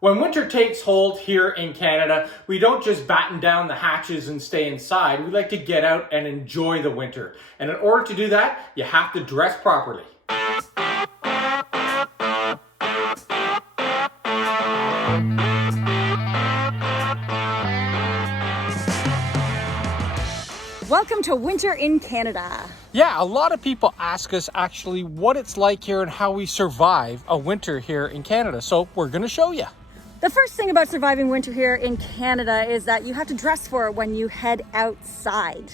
When winter takes hold here in Canada, we don't just batten down the hatches and stay inside. We like to get out and enjoy the winter. And in order to do that, you have to dress properly. Welcome to winter in Canada. Yeah, a lot of people ask us actually what it's like here and how we survive a winter here in Canada. So we're going to show you. The first thing about surviving winter here in Canada is that you have to dress for it when you head outside.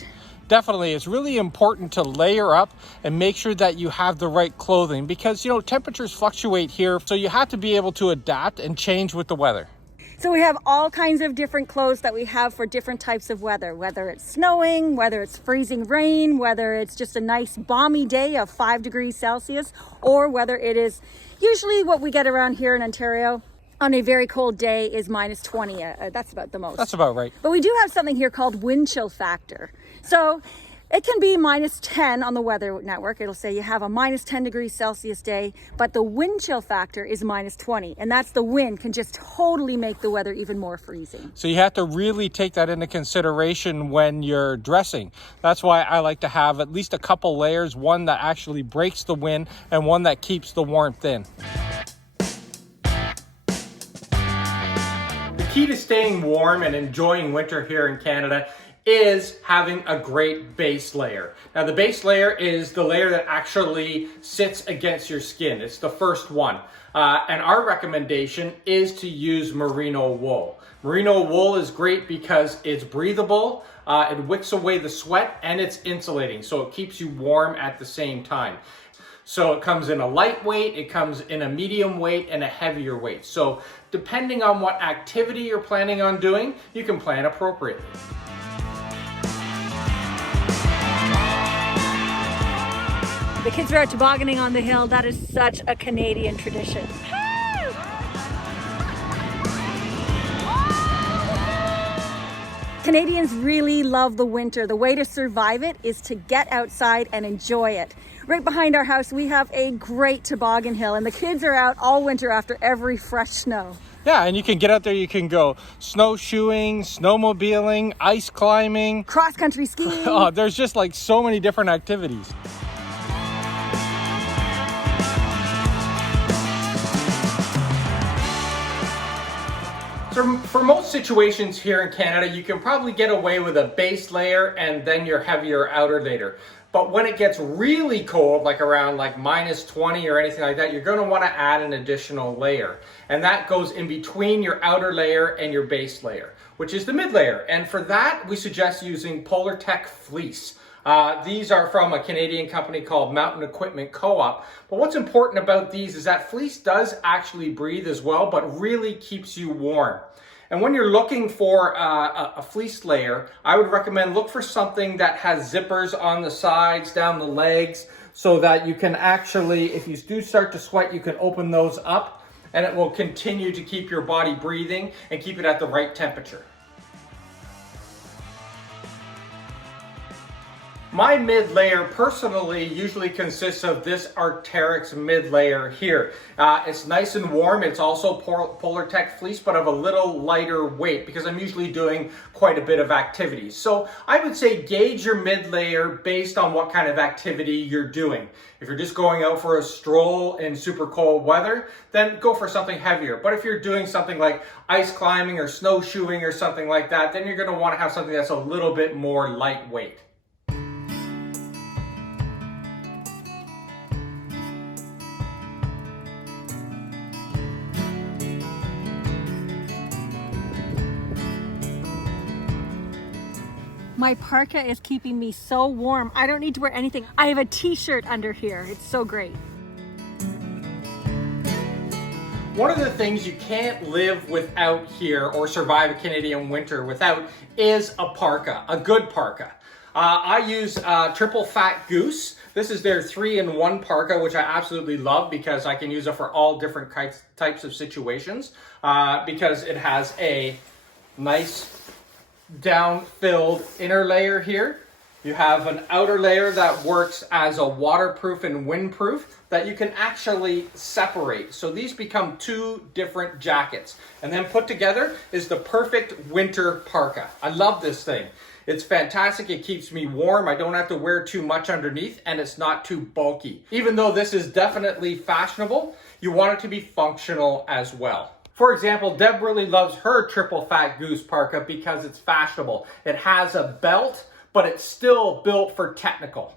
Definitely, it's really important to layer up and make sure that you have the right clothing because, temperatures fluctuate here. So you have to be able to adapt and change with the weather. So we have all kinds of different clothes that we have for different types of weather, whether it's snowing, whether it's freezing rain, whether it's just a nice balmy day of 5 degrees Celsius, or whether it is usually what we get around here in Ontario on a very cold day is minus 20. That's about the most. That's about right. But we do have something here called wind chill factor. So it can be minus 10 on the weather network. It'll say you have a minus 10 degrees Celsius day, but the wind chill factor is minus 20. And that's the wind can just totally make the weather even more freezing. So you have to really take that into consideration when you're dressing. That's why I like to have at least a couple layers, one that actually breaks the wind and one that keeps the warmth in. The key to staying warm and enjoying winter here in Canada is having a great base layer. Now the base layer is the layer that actually sits against your skin. It's the first one. And our recommendation is to use merino wool. Merino wool is great because it's breathable, it wicks away the sweat, and it's insulating, so it keeps you warm at the same time. So it comes in a lightweight, it comes in a medium weight, and a heavier weight. So depending on what activity you're planning on doing, you can plan appropriately. The kids are out tobogganing on the hill. That is such a Canadian tradition. Canadians really love the winter. The way to survive it is to get outside and enjoy it. Right behind our house, we have a great toboggan hill, and the kids are out all winter after every fresh snow. Yeah, and you can get out there, you can go snowshoeing, snowmobiling, ice climbing, cross-country skiing. Oh, there's just like so many different activities. So for most situations here in Canada, you can probably get away with a base layer and then your heavier outer layer. But when it gets really cold, like around minus 20 or anything like that, you're going to want to add an additional layer. And that goes in between your outer layer and your base layer, which is the mid layer. And for that, we suggest using Polartec fleece. These are from a Canadian company called Mountain Equipment Co-op. But what's important about these is that fleece does actually breathe as well, but really keeps you warm. And when you're looking for a fleece layer, I would recommend look for something that has zippers on the sides, down the legs, so that you can actually, if you do start to sweat, you can open those up and it will continue to keep your body breathing and keep it at the right temperature. My mid layer personally usually consists of this Arc'teryx mid layer here. It's nice and warm. It's also Polartec fleece, but of a little lighter weight because I'm usually doing quite a bit of activity. So I would say gauge your mid layer based on what kind of activity you're doing. If you're just going out for a stroll in super cold weather, then go for something heavier. But if you're doing something like ice climbing or snowshoeing or something like that, then you're going to want to have something that's a little bit more lightweight. My parka is keeping me so warm. I don't need to wear anything. I have a t-shirt under here. It's so great. One of the things you can't live without here or survive a Canadian winter without is a parka, a good parka. I use triple fat Goose. This is their 3-in-1 parka, which I absolutely love because I can use it for all different types of situations because it has a nice down-filled inner layer here You have an outer layer that works as a waterproof and windproof that you can actually separate. So these become two different jackets. And then put together is the perfect winter parka. I love this thing. It's fantastic. It keeps me warm. I don't have to wear too much underneath, and it's not too bulky. Even though this is definitely fashionable, you want it to be functional as well. For example, Deb really loves her triple fat Goose parka because it's fashionable. It has a belt, but it's still built for technical.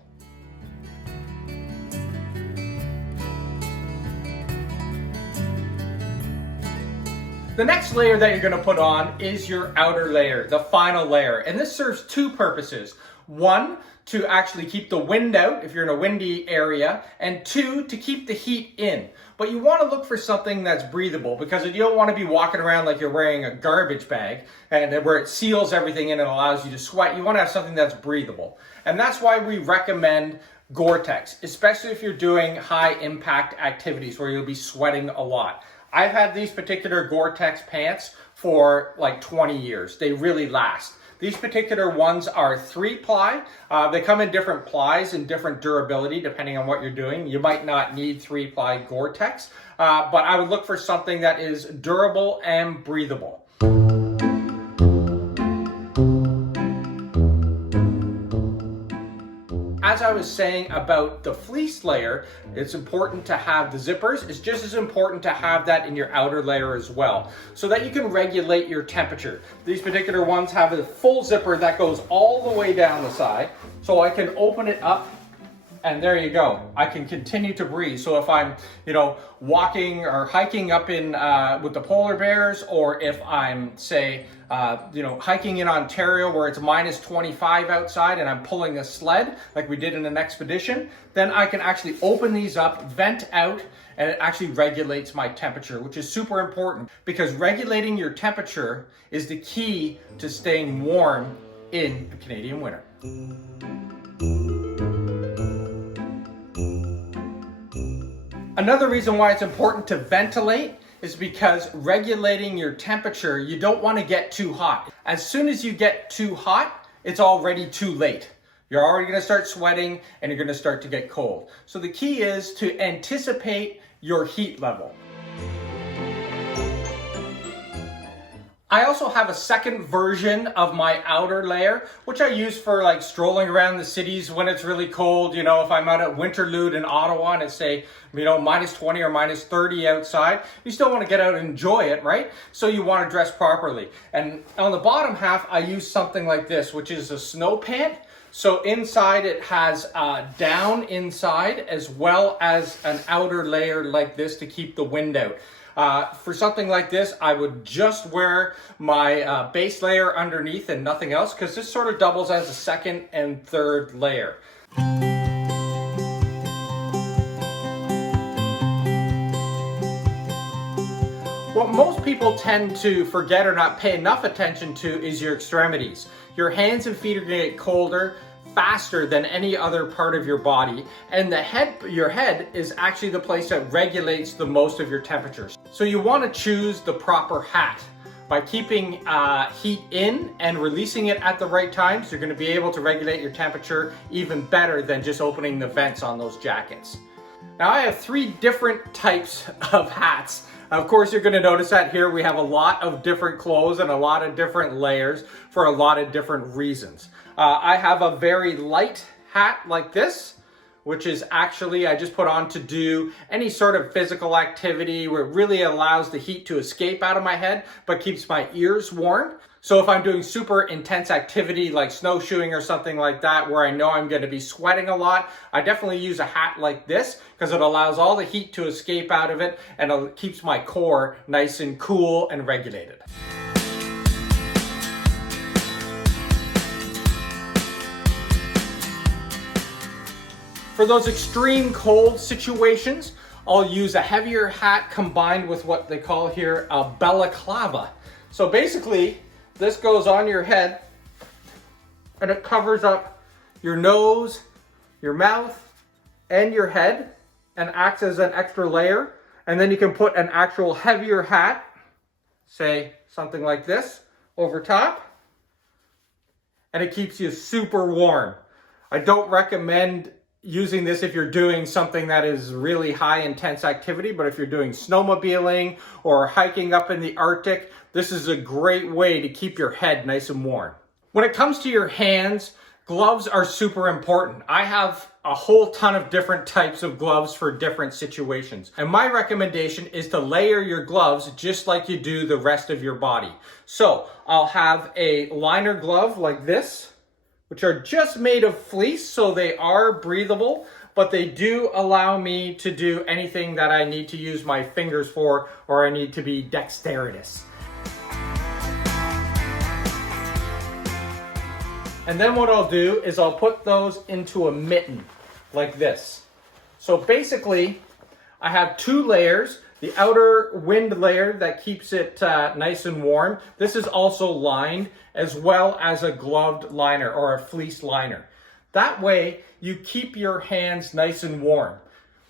The next layer that you're going to put on is your outer layer, the final layer. And this serves two purposes. One, to actually keep the wind out if you're in a windy area, and two, to keep the heat in. But you want to look for something that's breathable because you don't want to be walking around like you're wearing a garbage bag and where it seals everything in and allows you to sweat. You want to have something that's breathable. And that's why we recommend Gore-Tex, especially if you're doing high impact activities where you'll be sweating a lot. I've had these particular Gore-Tex pants for like 20 years. They really last. These particular ones are 3-ply. They come in different plies and different durability depending on what you're doing. You might not need 3-ply Gore-Tex, but I would look for something that is durable and breathable. As I was saying about the fleece layer, it's important to have the zippers. It's just as important to have that in your outer layer as well, so that you can regulate your temperature. These particular ones have a full zipper that goes all the way down the side, so I can open it up and there you go. I can continue to breathe. So if I'm, walking or hiking up in with the polar bears, or if I'm, say, hiking in Ontario where it's minus 25 outside and I'm pulling a sled like we did in an expedition, then I can actually open these up, vent out, and it actually regulates my temperature, which is super important because regulating your temperature is the key to staying warm in the Canadian winter. Another reason why it's important to ventilate is because regulating your temperature, you don't want to get too hot. As soon as you get too hot, it's already too late. You're already going to start sweating and you're going to start to get cold. So the key is to anticipate your heat level. I also have a second version of my outer layer, which I use for like strolling around the cities when it's really cold. If I'm out at Winterlude in Ottawa and it's say, minus 20 or minus 30 outside, you still want to get out and enjoy it, right? So you want to dress properly. And on the bottom half, I use something like this, which is a snow pant. So inside it has down inside as well as an outer layer like this to keep the wind out. For something like this, I would just wear my base layer underneath and nothing else, because this sort of doubles as a second and third layer. What most people tend to forget or not pay enough attention to is your extremities. Your hands and feet are going to get colder faster than any other part of your body, and your head is actually the place that regulates the most of your temperatures. So you want to choose the proper hat. By keeping heat in and releasing it at the right times, you're going to be able to regulate your temperature even better than just opening the vents on those jackets. Now I have 3 different types of hats. Of course, you're going to notice that here we have a lot of different clothes and a lot of different layers for a lot of different reasons. I have a very light hat like this, which is actually I just put on to do any sort of physical activity where it really allows the heat to escape out of my head but keeps my ears warm. So if I'm doing super intense activity like snowshoeing or something like that where I know I'm going to be sweating a lot, I definitely use a hat like this because it allows all the heat to escape out of it and it keeps my core nice and cool and regulated. For those extreme cold situations, I'll use a heavier hat combined with what they call here a balaclava. So basically, this goes on your head and it covers up your nose, your mouth, and your head and acts as an extra layer. And then you can put an actual heavier hat, say something like this, over top, and it keeps you super warm. I don't recommend using this if you're doing something that is really high intense activity, but if you're doing snowmobiling or hiking up in the Arctic, this is a great way to keep your head nice and warm. When it comes to your hands, gloves are super important. I have a whole ton of different types of gloves for different situations. And my recommendation is to layer your gloves just like you do the rest of your body. So I'll have a liner glove like this, which are just made of fleece, so they are breathable, but they do allow me to do anything that I need to use my fingers for, or I need to be dexterous. And then what I'll do is I'll put those into a mitten like this. So basically, I have 2 layers. The outer wind layer that keeps it nice and warm. This is also lined, as well as a gloved liner or a fleece liner. That way, you keep your hands nice and warm.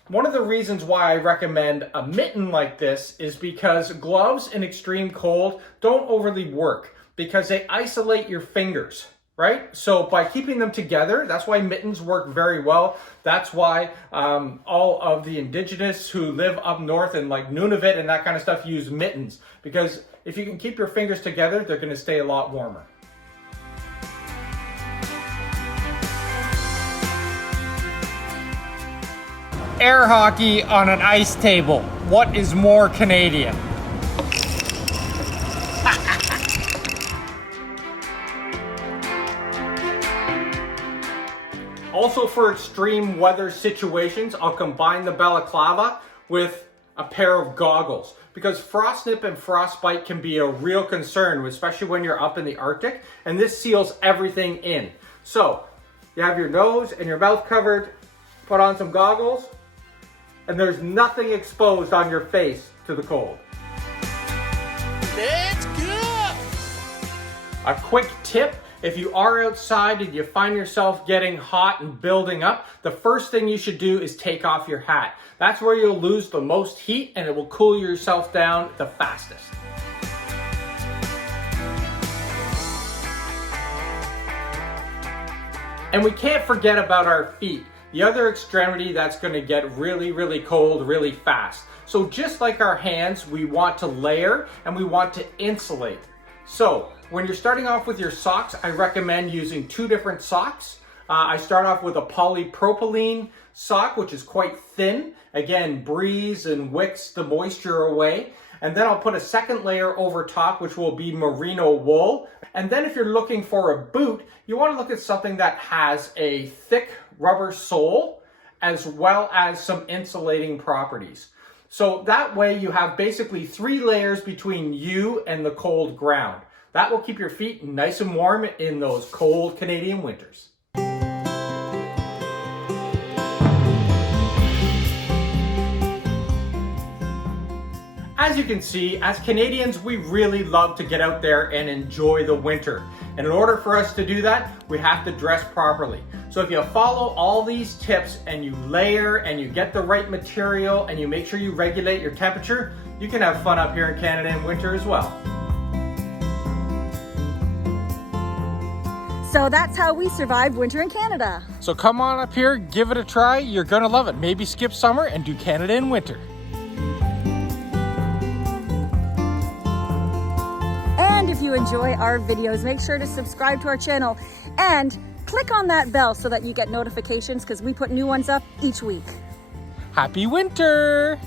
One of the reasons why I recommend a mitten like this is because gloves in extreme cold don't overly work because they isolate your fingers. Right? So by keeping them together, that's why mittens work very well. That's why all of the indigenous who live up north in like Nunavut and that kind of stuff use mittens. Because if you can keep your fingers together, they're going to stay a lot warmer. Air hockey on an ice table. What is more Canadian? Also for extreme weather situations, I'll combine the balaclava with a pair of goggles because frostnip and frostbite can be a real concern, especially when you're up in the Arctic, and this seals everything in. So you have your nose and your mouth covered, put on some goggles, and there's nothing exposed on your face to the cold. Let's go! A quick tip. If you are outside and you find yourself getting hot and building up, the first thing you should do is take off your hat. That's where you'll lose the most heat and it will cool yourself down the fastest. And we can't forget about our feet, the other extremity that's going to get really, really cold really fast. So just like our hands, we want to layer and we want to insulate. So when you're starting off with your socks, I recommend using 2 different socks. I start off with a polypropylene sock, which is quite thin. Again, breeze and wicks the moisture away. And then I'll put a second layer over top, which will be merino wool. And then if you're looking for a boot, you want to look at something that has a thick rubber sole, as well as some insulating properties. So that way you have basically 3 layers between you and the cold ground. That will keep your feet nice and warm in those cold Canadian winters. As you can see, as Canadians, we really love to get out there and enjoy the winter. And in order for us to do that, we have to dress properly. So if you follow all these tips and you layer and you get the right material and you make sure you regulate your temperature, you can have fun up here in Canada in winter as well. So that's how we survive winter in Canada. So come on up here, give it a try. You're gonna love it. Maybe skip summer and do Canada in winter. And if you enjoy our videos, make sure to subscribe to our channel and click on that bell so that you get notifications because we put new ones up each week. Happy winter!